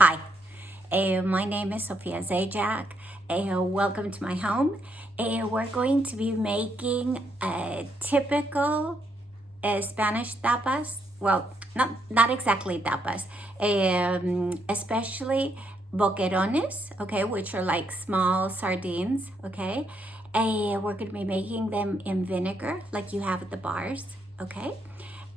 Hi, my name is Sofia Zajac. Welcome to my home. We're going to be making a typical Spanish tapas. Well, not exactly tapas, especially boquerones, okay, which are like small sardines, okay. We're going to be making them in vinegar, like you have at the bars, okay.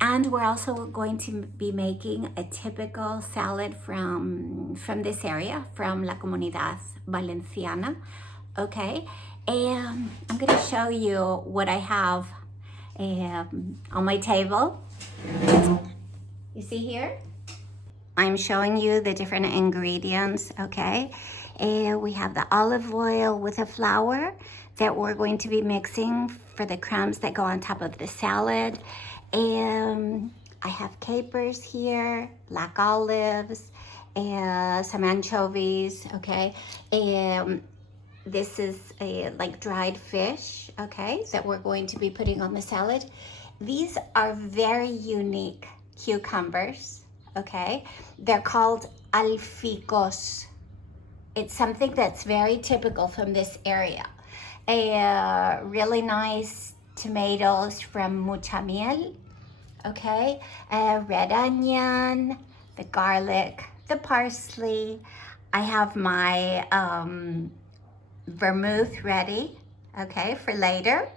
And we're also going to be making a typical salad from this area, from La Comunidad Valenciana, okay? And I'm gonna show you what I have on my table. You see here? I'm showing you the different ingredients, okay? We have the olive oil with the flour that we're going to be mixing for the crumbs that go on top of the salad. I have capers here, black olives, some anchovies, okay? This is like dried fish, okay, that we're going to be putting on the salad. These are very unique cucumbers, okay? They're called alficos. It's something that's very typical from this area. Really nice tomatoes from Mutxamel, okay? Red onion, the garlic, the parsley. I have my vermouth ready, okay, for later.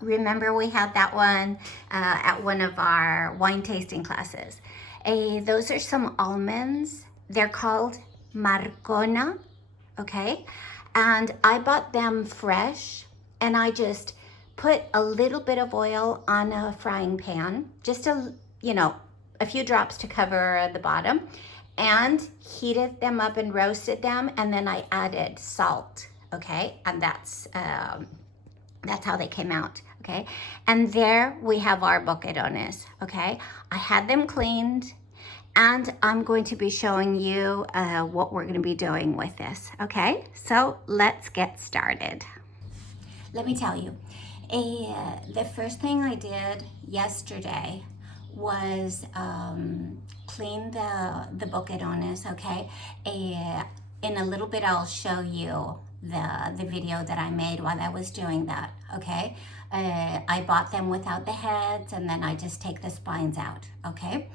Remember, we had that one at one of our wine tasting classes. Those are some almonds. They're called Marcona, okay? And I bought them fresh, and I just put a little bit of oil on a frying pan, just a few drops to cover the bottom, and heated them up and roasted them, and then I added salt, okay? And that's how they came out, okay? And there we have our boquerones, okay? I had them cleaned, and I'm going to be showing you what we're gonna be doing with this, okay? So let's get started. Let me tell you, the first thing I did yesterday was clean the boquerones, okay? In a little bit, I'll show you the video that I made while I was doing that, okay? I bought them without the heads, and then I just take the spines out, okay?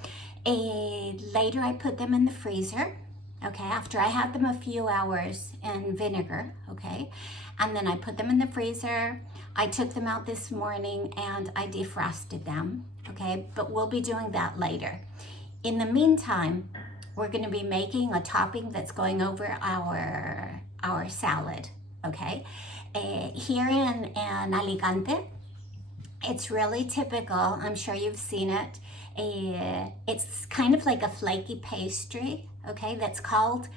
Later, I put them in the freezer, okay? After I had them a few hours in vinegar, okay? And then I put them in the freezer. I took them out this morning and I defrosted them, okay? But we'll be doing that later. In the meantime, we're gonna be making a topping that's going over our salad, okay? Here in Alicante, it's really typical, I'm sure you've seen it. It's kind of like a flaky pastry, okay? That's called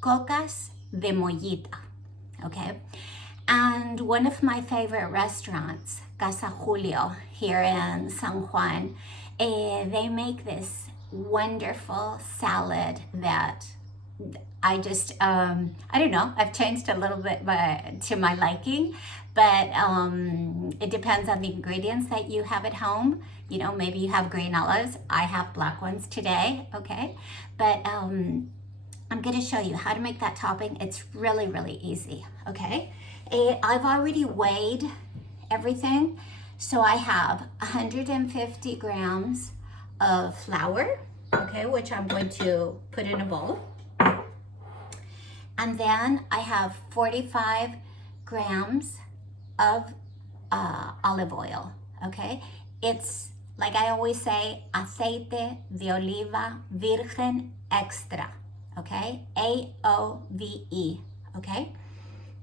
cocas de mollita, okay? And one of my favorite restaurants, Casa Julio, here in San Juan, they make this wonderful salad that I just, I don't know, I've changed a little bit to my liking, but it depends on the ingredients that you have at home. You know, maybe you have green olives. I have black ones today, okay? But I'm gonna show you how to make that topping. It's really, really easy, okay? I've already weighed everything. So I have 150 grams of flour, okay, which I'm going to put in a bowl. And then I have 45 grams of olive oil, okay? It's, like I always say, aceite de oliva virgen extra, okay? AOVE, okay?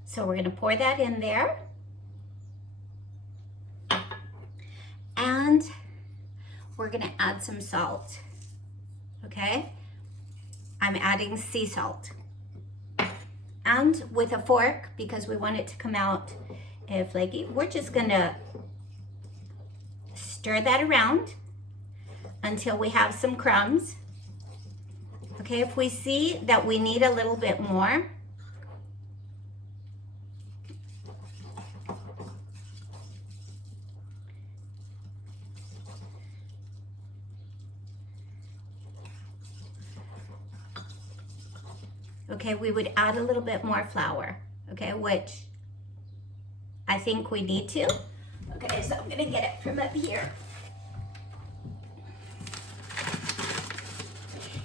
So we're gonna pour that in there. And we're gonna add some salt, okay? I'm adding sea salt. And with a fork, because we want it to come out flaky, we're just gonna stir that around until we have some crumbs. Okay, if we see that we need a little bit more, okay, we would add a little bit more flour, okay, which I think we need to. Okay, so I'm gonna get it from up here.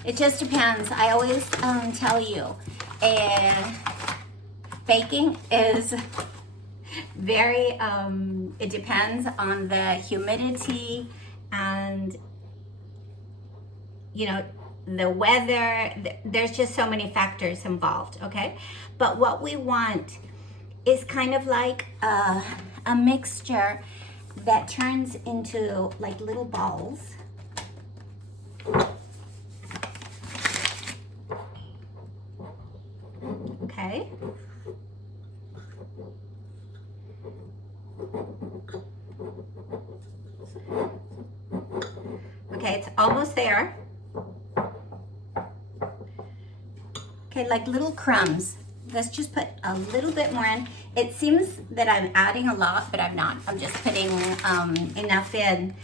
It just depends. I always tell you, baking is very, it depends on the humidity and, you know, the weather. There's just so many factors involved, okay? But what we want is kind of like a mixture that turns into like little balls. Okay. Okay, it's almost there. Okay, like little crumbs. Let's just put a little bit more in. It seems that I'm adding a lot, but I'm not. I'm just putting enough in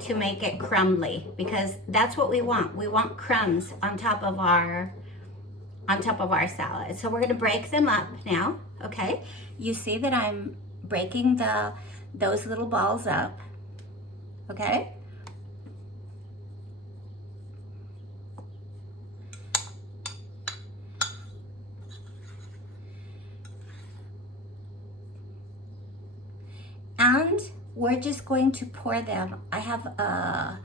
to make it crumbly, because that's what we want. We want crumbs on top of our salad. So we're gonna break them up now, okay? You see that I'm breaking those little balls up, okay? And we're just going to pour them. I have a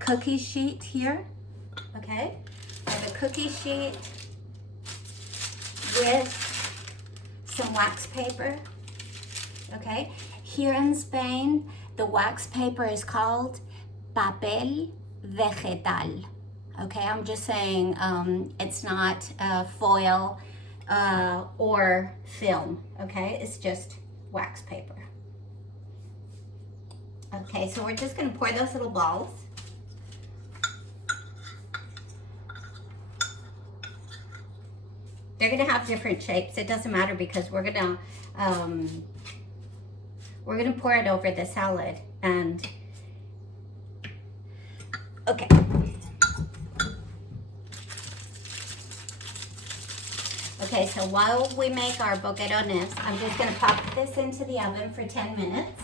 cookie sheet here, okay? I have a cookie sheet with some wax paper, okay? Here in Spain, the wax paper is called papel vegetal, okay? I'm just saying it's not foil or film, okay? It's just wax paper. Okay, so we're just gonna pour those little balls. They're gonna have different shapes. It doesn't matter, because we're gonna pour it over the salad. And okay. Okay, so while we make our boquerones, I'm just gonna pop this into the oven for 10 minutes.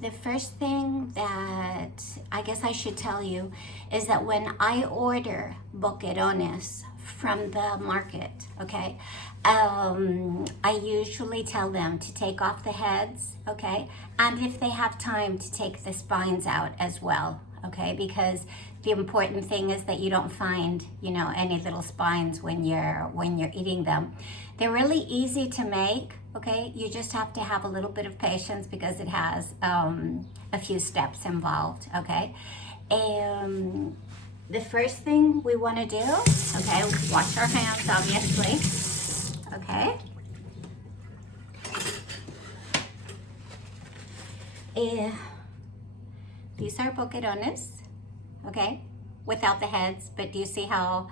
The first thing that I guess I should tell you is that when I order boquerones from the market, okay, I usually tell them to take off the heads, okay, and if they have time, to take the spines out as well, okay, because the important thing is that you don't find, you know, any little spines when you're eating them. They're really easy to make, okay? You just have to have a little bit of patience, because it has a few steps involved, okay? The first thing we want to do, okay, wash our hands, obviously, okay? These are boquerones, okay, without the heads, but do you see how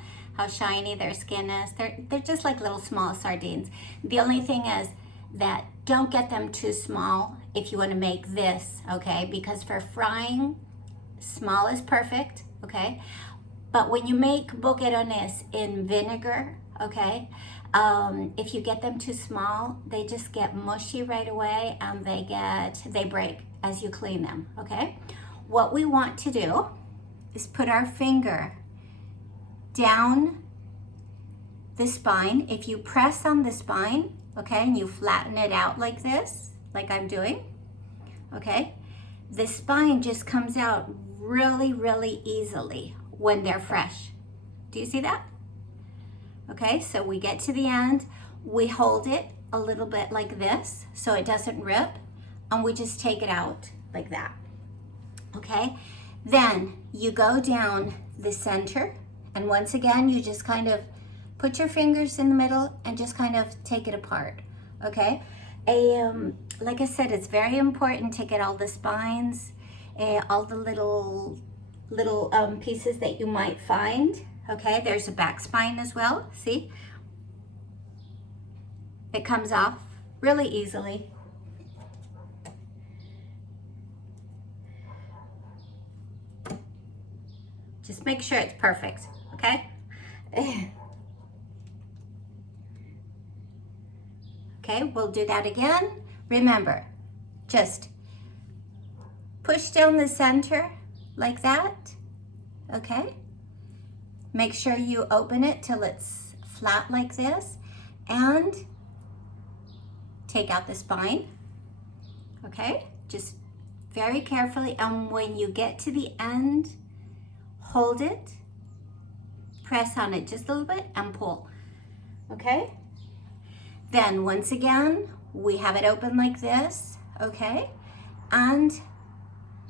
shiny their skin is? They're just like little small sardines. The only thing is that don't get them too small if you want to make this, okay, because for frying, small is perfect, okay, but when you make boquerones in vinegar, okay, if you get them too small, they just get mushy right away, and they break as you clean them, okay? What we want to do is put our finger down the spine. If you press on the spine, okay, and you flatten it out like this, like I'm doing, okay, the spine just comes out really, really easily when they're fresh. Do you see that? Okay, so we get to the end, we hold it a little bit like this so it doesn't rip, and we just take it out like that, okay? Then you go down the center, and once again, you just kind of put your fingers in the middle and just kind of take it apart, okay? Like I said, it's very important to get all the spines, all the little pieces that you might find, okay? There's a back spine as well, see? It comes off really easily. Just make sure it's perfect, okay? Okay, we'll do that again. Remember, just push down the center like that, okay? Make sure you open it till it's flat like this, and take out the spine, okay? Just very carefully, and when you get to the end, hold it, press on it just a little bit, and pull, okay? Then once again, we have it open like this, okay? And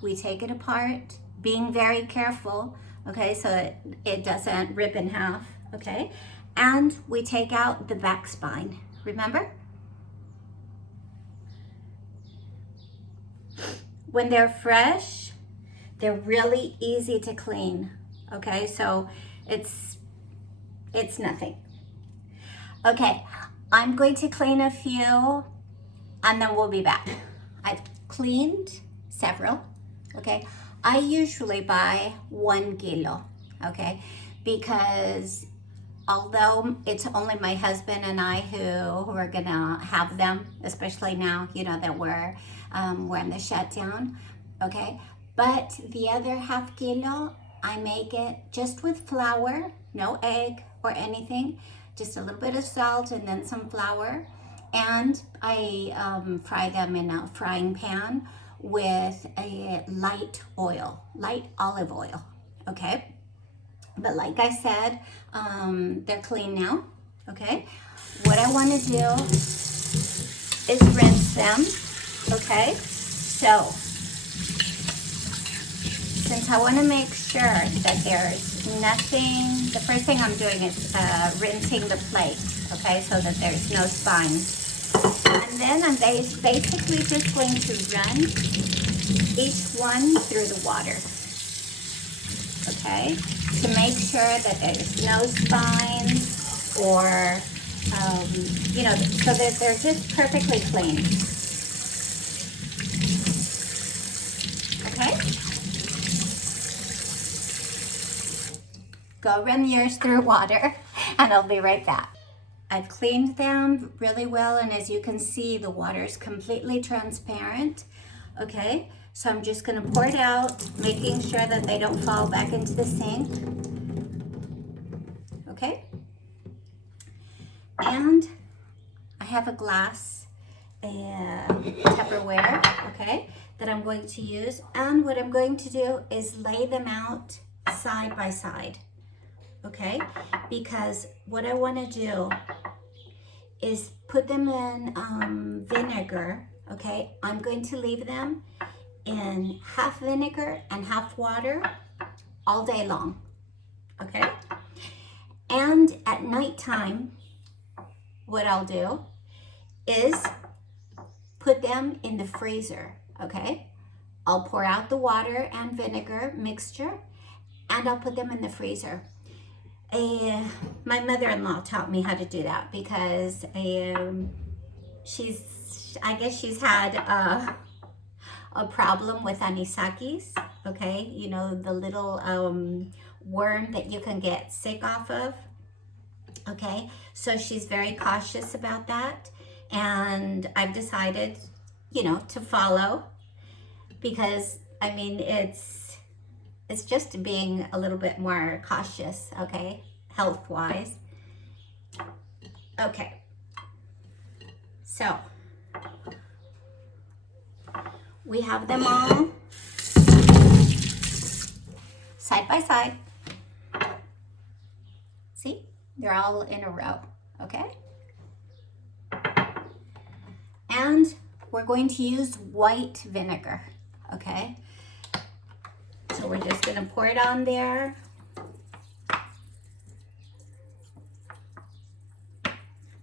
we take it apart, being very careful, okay, so it doesn't rip in half, okay? And we take out the back spine, remember? When they're fresh, they're really easy to clean, okay? So it's nothing. Okay, I'm going to clean a few and then we'll be back. I've cleaned several, okay? I usually buy 1 kilo, okay? Because although it's only my husband and I who are gonna have them, especially now, you know, that we're in the shutdown, okay? But the other half kilo, I make it just with flour, no egg or anything, just a little bit of salt and then some flour. And I fry them in a frying pan with a light olive oil, okay? But like I said, they're clean now, okay? What I want to do is rinse them, okay? So, since I want to make sure that there's nothing, the first thing I'm doing is rinsing the plate, okay? So that there's no spines. And then I'm basically just going to run each one through the water, okay? To make sure that there's no spines or, you know, so that they're just perfectly clean. Okay? Go run yours through water and I'll be right back. I've cleaned them really well, and as you can see, the water is completely transparent, okay? So I'm just gonna pour it out, making sure that they don't fall back into the sink, okay? And I have a glass, Tupperware, okay, that I'm going to use. And what I'm going to do is lay them out side by side, okay? Because what I wanna do is put them in vinegar, okay? I'm going to leave them in half vinegar and half water all day long, okay? And at nighttime, what I'll do is put them in the freezer, okay? I'll pour out the water and vinegar mixture and I'll put them in the freezer. My mother-in-law taught me how to do that because I guess she's had a problem with anisakis, okay? You know, the little worm that you can get sick off of, okay? So she's very cautious about that, and I've decided, you know, to follow because, I mean, it's just being a little bit more cautious, okay, health-wise. Okay, so we have them all side by side. See, they're all in a row, okay? And we're going to use white vinegar, okay? So we're just gonna pour it on there.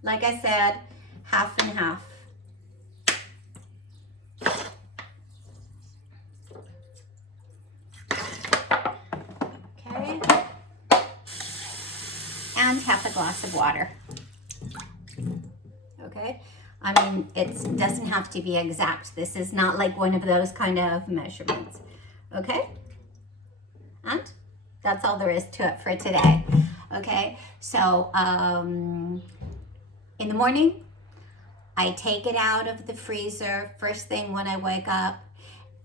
Like I said, half and half. Okay. And half a glass of water. Okay. I mean, it doesn't have to be exact. This is not like one of those kind of measurements. Okay. And that's all there is to it for today. Okay, so in the morning, I take it out of the freezer first thing when I wake up,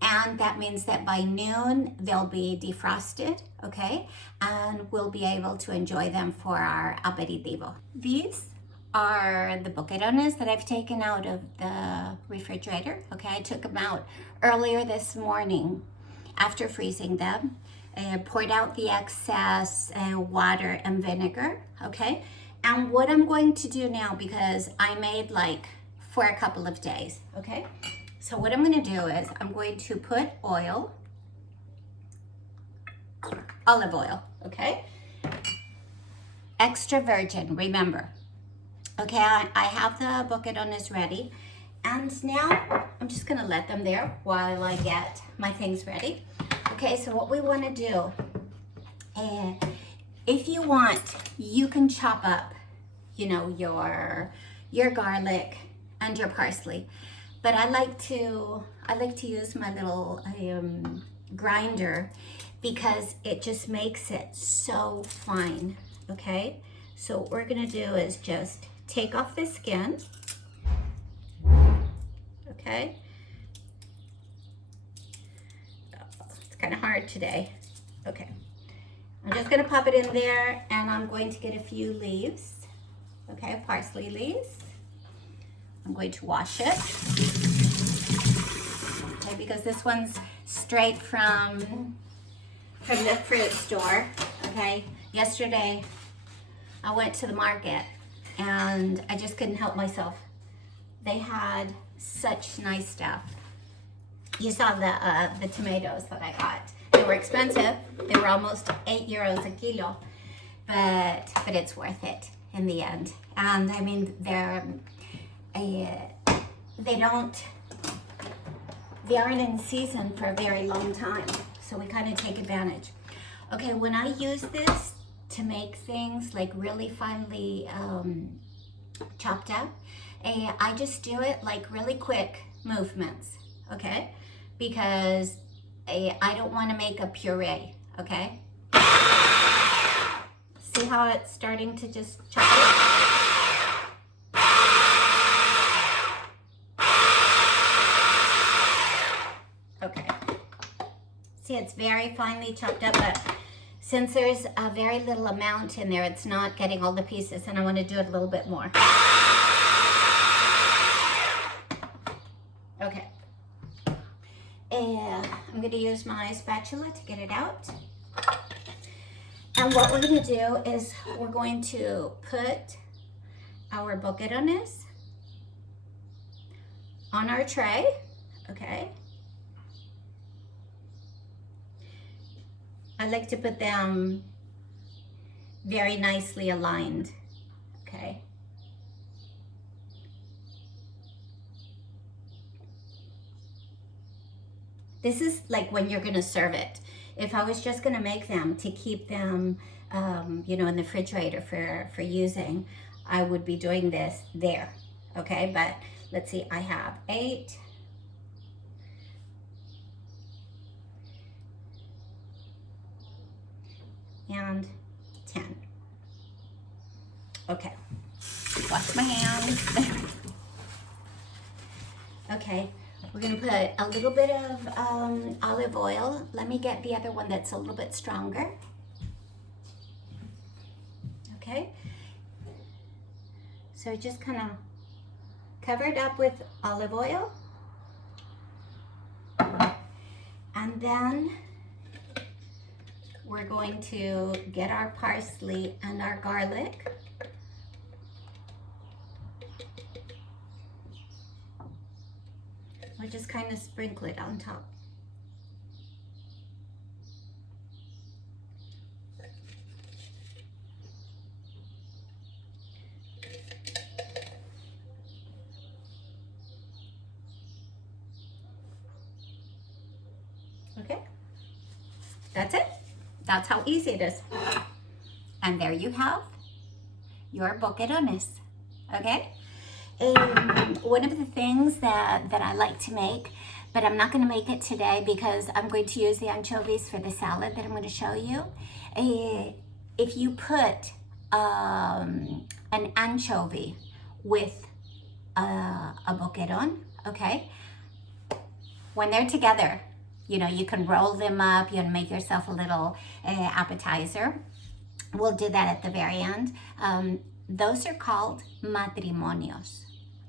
and that means that by noon they'll be defrosted, okay? And we'll be able to enjoy them for our aperitivo. These are the boquerones that I've taken out of the refrigerator, okay? I took them out earlier this morning after freezing them. Poured out the excess water and vinegar, okay? And what I'm going to do now, because I made like for a couple of days, okay? So what I'm gonna do is I'm going to put oil, olive oil, okay? Extra virgin, remember. Okay, I have the boquerones ready. And now I'm just gonna let them there while I get my things ready. Okay, so what we want to do, if you want, you can chop up, you know, your garlic and your parsley. But I like to use my little grinder because it just makes it so fine. Okay, so what we're gonna do is just take off the skin. Okay. Kind of hard today. Okay, I'm just gonna pop it in there, and I'm going to get a few leaves, okay, parsley leaves. I'm going to wash it, okay, because this one's straight from the fruit store, okay. Yesterday I went to the market and I just couldn't help myself. They had such nice stuff. You saw the tomatoes that I got. They were expensive. They were almost €8 a kilo, but it's worth it in the end. And I mean, they aren't in season for a very long time, so we kind of take advantage. Okay, when I use this to make things like really finely chopped up, I just do it like really quick movements, okay? Because I don't want to make a puree, okay? See how it's starting to just chop it? Okay. See, it's very finely chopped up, but since there's a very little amount in there, it's not getting all the pieces, and I want to do it a little bit more. Okay. And I'm going to use my spatula to get it out. And what we're going to do is we're going to put our boquerones on our tray, okay? I like to put them very nicely aligned, okay? This is like when you're gonna serve it. If I was just gonna make them to keep them, you know, in the refrigerator for using, I would be doing this there, okay? But let's see, I have 8. And 10. Okay, wash my hands. Okay. We're gonna put a little bit of olive oil. Let me get the other one that's a little bit stronger. Okay. So just kind of cover it up with olive oil. And then we're going to get our parsley and our garlic. We'll just kind of sprinkle it on top. Okay, that's it. That's how easy it is. And there you have your boquerones, okay? One of the things that I like to make, but I'm not going to make it today because I'm going to use the anchovies for the salad that I'm going to show you. If you put an anchovy with a boquerón, okay? When they're together, you know, you can roll them up, you can make yourself a little appetizer. We'll do that at the very end. Those are called matrimonios,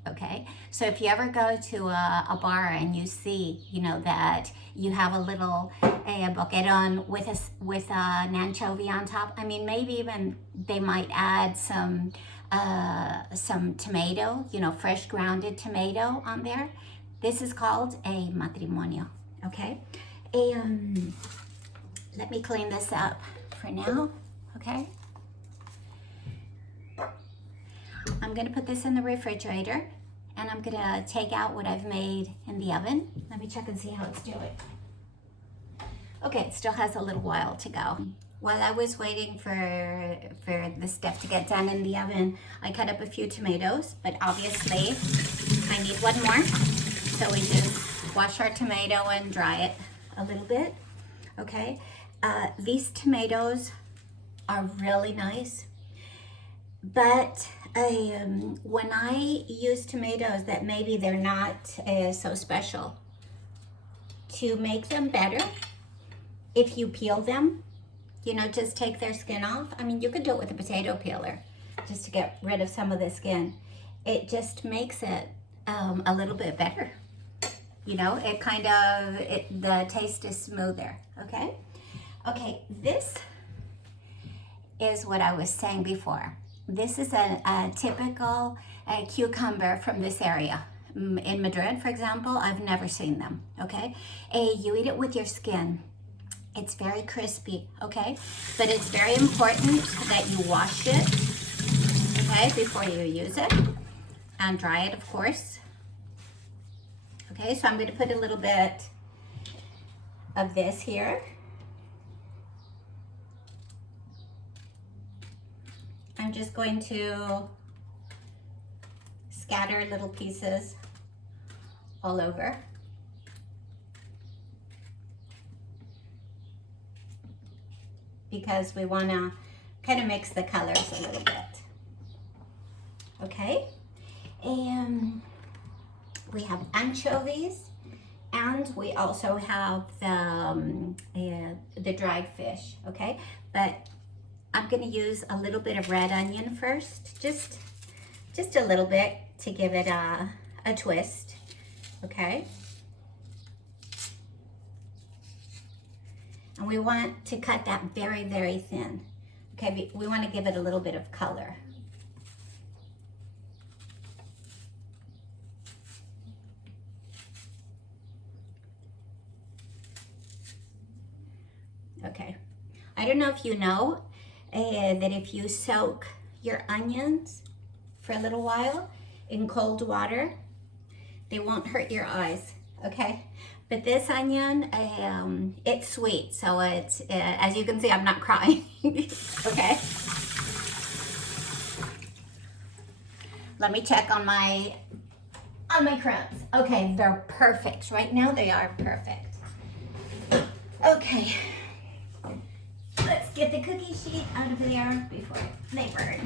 okay? So if you ever go to a bar and you see, you know, that you have a little boquerón with an anchovy on top, I mean, maybe even they might add some tomato, you know, fresh grounded tomato on there. This is called a matrimonio, okay? Let me clean this up for now, okay? I'm gonna put this in the refrigerator and I'm gonna take out what I've made in the oven. Let me check and see how it's doing. Okay, it still has a little while to go. While I was waiting for the stuff to get done in the oven, I cut up a few tomatoes, but obviously I need one more. So we just wash our tomato and dry it a little bit, okay? These tomatoes are really nice, but when I use tomatoes that maybe they're not so special, to make them better, if you peel them, you know, just take their skin off. I mean, you could do it with a potato peeler just to get rid of some of the skin. It just makes it a little bit better. You know, it kind of, the taste is smoother, okay? Okay, this is what I was saying before. This is a typical cucumber from this area. In Madrid, for example, I've never seen them, okay? You eat it with your skin. It's very crispy, okay? But it's very important that you wash it, okay, before you use it. And dry it, of course. Okay, so I'm going to put a little bit of this here. I'm just going to scatter little pieces all over. Because we want to kind of mix the colors a little bit. Okay, and we have anchovies, and we also have the dried fish, okay? But I'm gonna use a little bit of red onion first, just a little bit to give it a twist, okay? And we want to cut that very, very thin, okay? We want to give it a little bit of color. Okay, I don't know if you know that if you soak your onions for a little while in cold water, they won't hurt your eyes, okay? But this onion, it's sweet, so it's, as you can see, I'm not crying, okay? Let me check on my crumbs. Okay, they're perfect. Right now, they are perfect. Okay. Let's get the cookie sheet out of there before they burn.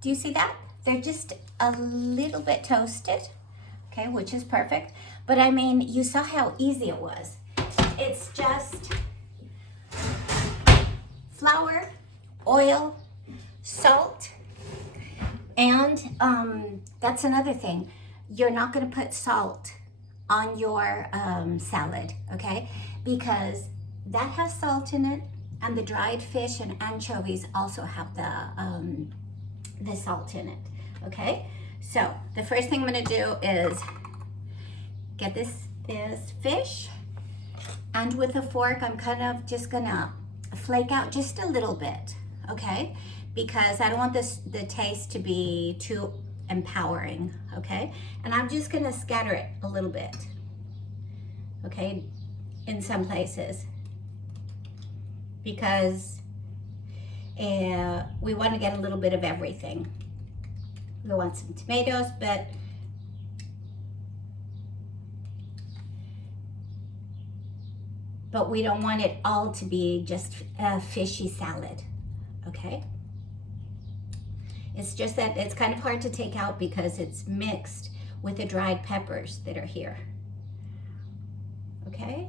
Do you see that? They're just a little bit toasted, okay, which is perfect. But I mean, you saw how easy it was. It's just flour, oil, salt, and that's another thing. You're not gonna put salt on your salad, okay? Because that has salt in it, and the dried fish and anchovies also have the salt in it, okay? So the first thing I'm gonna do is get this fish, and with a fork, I'm kind of just gonna flake out just a little bit, okay? Because I don't want the taste to be too empowering, okay? And I'm just gonna scatter it a little bit, okay, in some places, because we want to get a little bit of everything. We want some tomatoes, but we don't want it all to be just a fishy salad, okay? It's just that it's kind of hard to take out because it's mixed with the dried peppers that are here. Okay?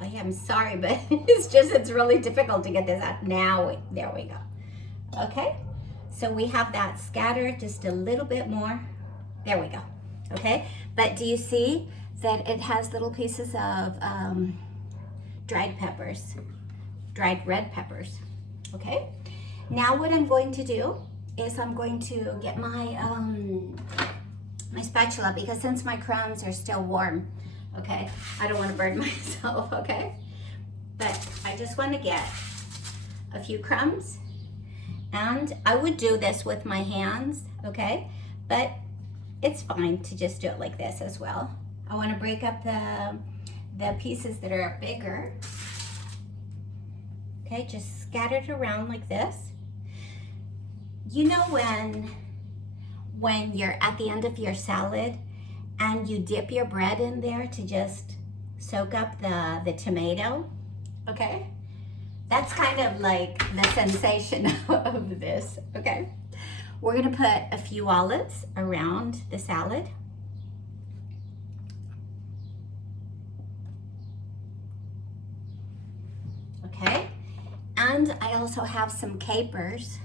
Oh yeah, I'm sorry, but it's really difficult to get this out. Now, there we go. Okay? So we have that scattered just a little bit more. There we go. Okay? But do you see that it has little pieces of dried peppers, dried red peppers? Okay? Now what I'm going to do is I'm going to get my my spatula, because since my crumbs are still warm, okay, I don't want to burn myself, okay? But I just want to get a few crumbs, and I would do this with my hands, okay? But it's fine to just do it like this as well. I want to break up the pieces that are bigger. Okay, just scatter it around like this. You know when you're at the end of your salad and you dip your bread in there to just soak up the tomato, okay? That's kind of like the sensation of this, okay? We're gonna put a few olives around the salad. Okay, and I also have some capers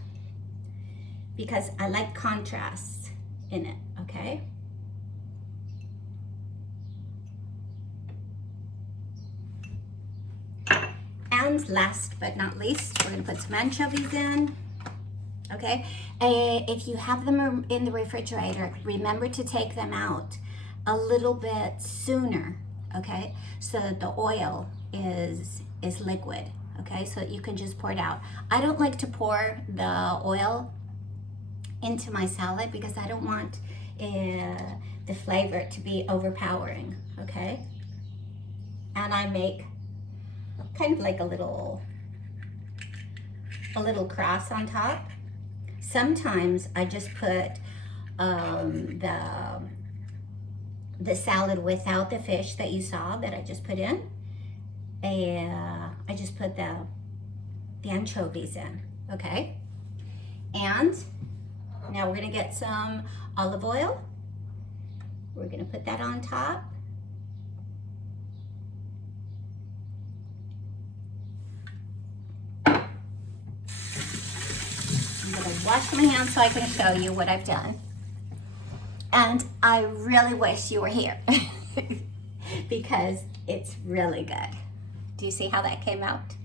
because I like contrast in it, okay? And last but not least, we're gonna put some anchovies in, okay? If you have them in the refrigerator, remember to take them out a little bit sooner, okay? So that the oil is liquid, okay? So that you can just pour it out. I don't like to pour the oil into my salad because I don't want the flavor to be overpowering, okay? And I make kind of like a little cross on top. Sometimes I just put the salad without the fish that you saw that I just put in. I just put the anchovies in, okay? And now we're gonna get some olive oil. We're gonna put that on top. I'm gonna wash my hands so I can show you what I've done. And I really wish you were here because it's really good. Do you see how that came out?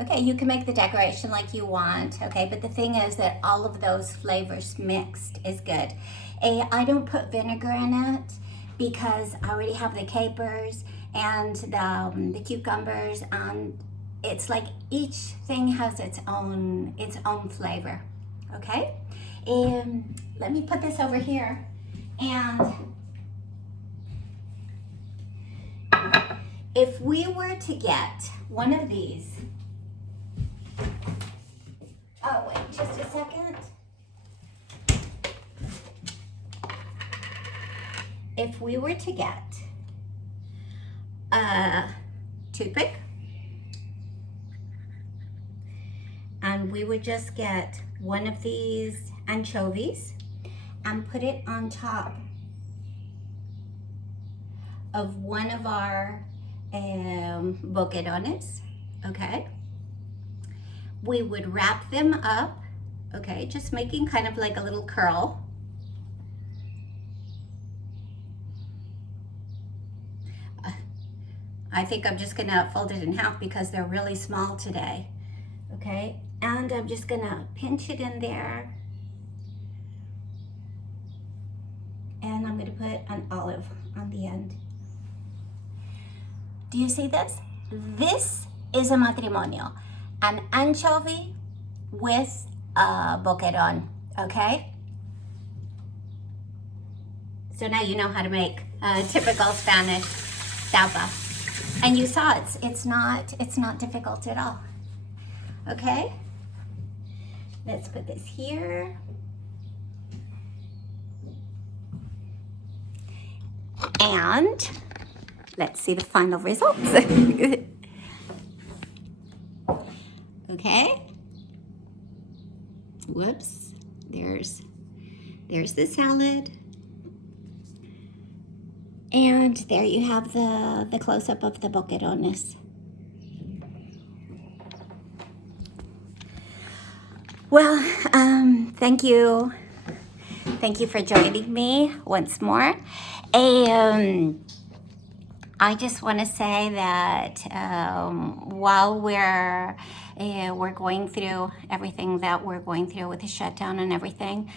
Okay, you can make the decoration like you want, okay? But the thing is that all of those flavors mixed is good. I don't put vinegar in it because I already have the capers and the cucumbers, and it's like each thing has its own flavor, okay? Let me put this over here, and if we were to get one of these, oh wait, just a second. If we were to get a toothpick, and we would just get one of these anchovies and put it on top of one of our boquerones, okay? We would wrap them up, okay, just making kind of like a little curl. I think I'm just gonna fold it in half because they're really small today, okay? And I'm just gonna pinch it in there. And I'm gonna put an olive on the end. Do you see this? This is a matrimonio, an anchovy with a boquerón, okay? So now you know how to make a typical Spanish tapa. And you saw it's not difficult at all. Okay? Let's put this here. And let's see the final results. Okay. Whoops. There's the salad. And there you have the close-up of the boquerones. Well, thank you. Thank you for joining me once more. I just want to say that while we're going through everything that we're going through with the shutdown and everything,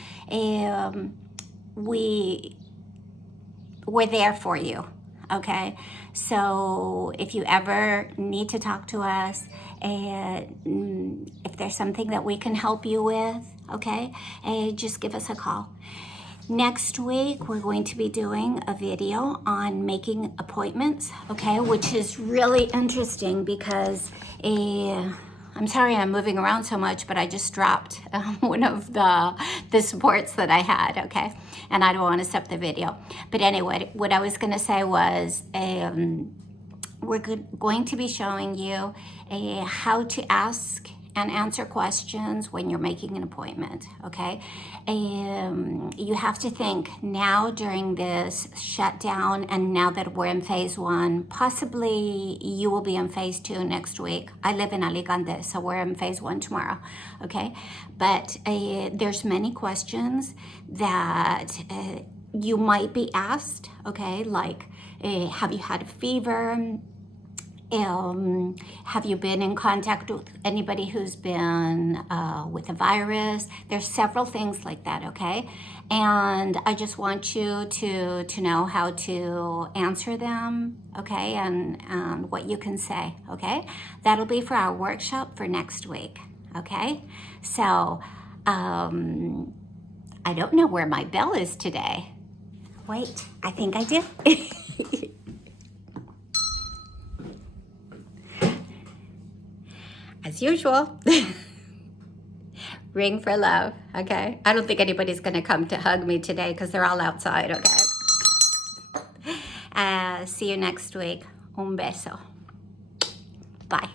we're there for you, okay? So if you ever need to talk to us, if there's something that we can help you with, okay, just give us a call. Next week, we're going to be doing a video on making appointments, okay, which is really interesting because I'm sorry I'm moving around so much, but I just dropped one of the supports that I had, okay? And I don't want to stop the video. But anyway, what I was going to say was we're going to be showing you how to ask and answer questions when you're making an appointment, okay? You have to think now during this shutdown, and now that we're in phase 1, possibly you will be in phase 2 next week. I live in Alicante, so we're in phase 1 tomorrow, okay? But there's many questions that you might be asked, okay? Like, have you had a fever? Have you been in contact with anybody who's been with a virus? There's several things like that, okay? And I just want you to know how to answer them, okay? And what you can say, okay? That'll be for our workshop for next week, okay? So, I don't know where my bell is today. Wait, I think I do. As usual, ring for love, okay? I don't think anybody's gonna come to hug me today because they're all outside, okay? See you next week. Un beso. Bye.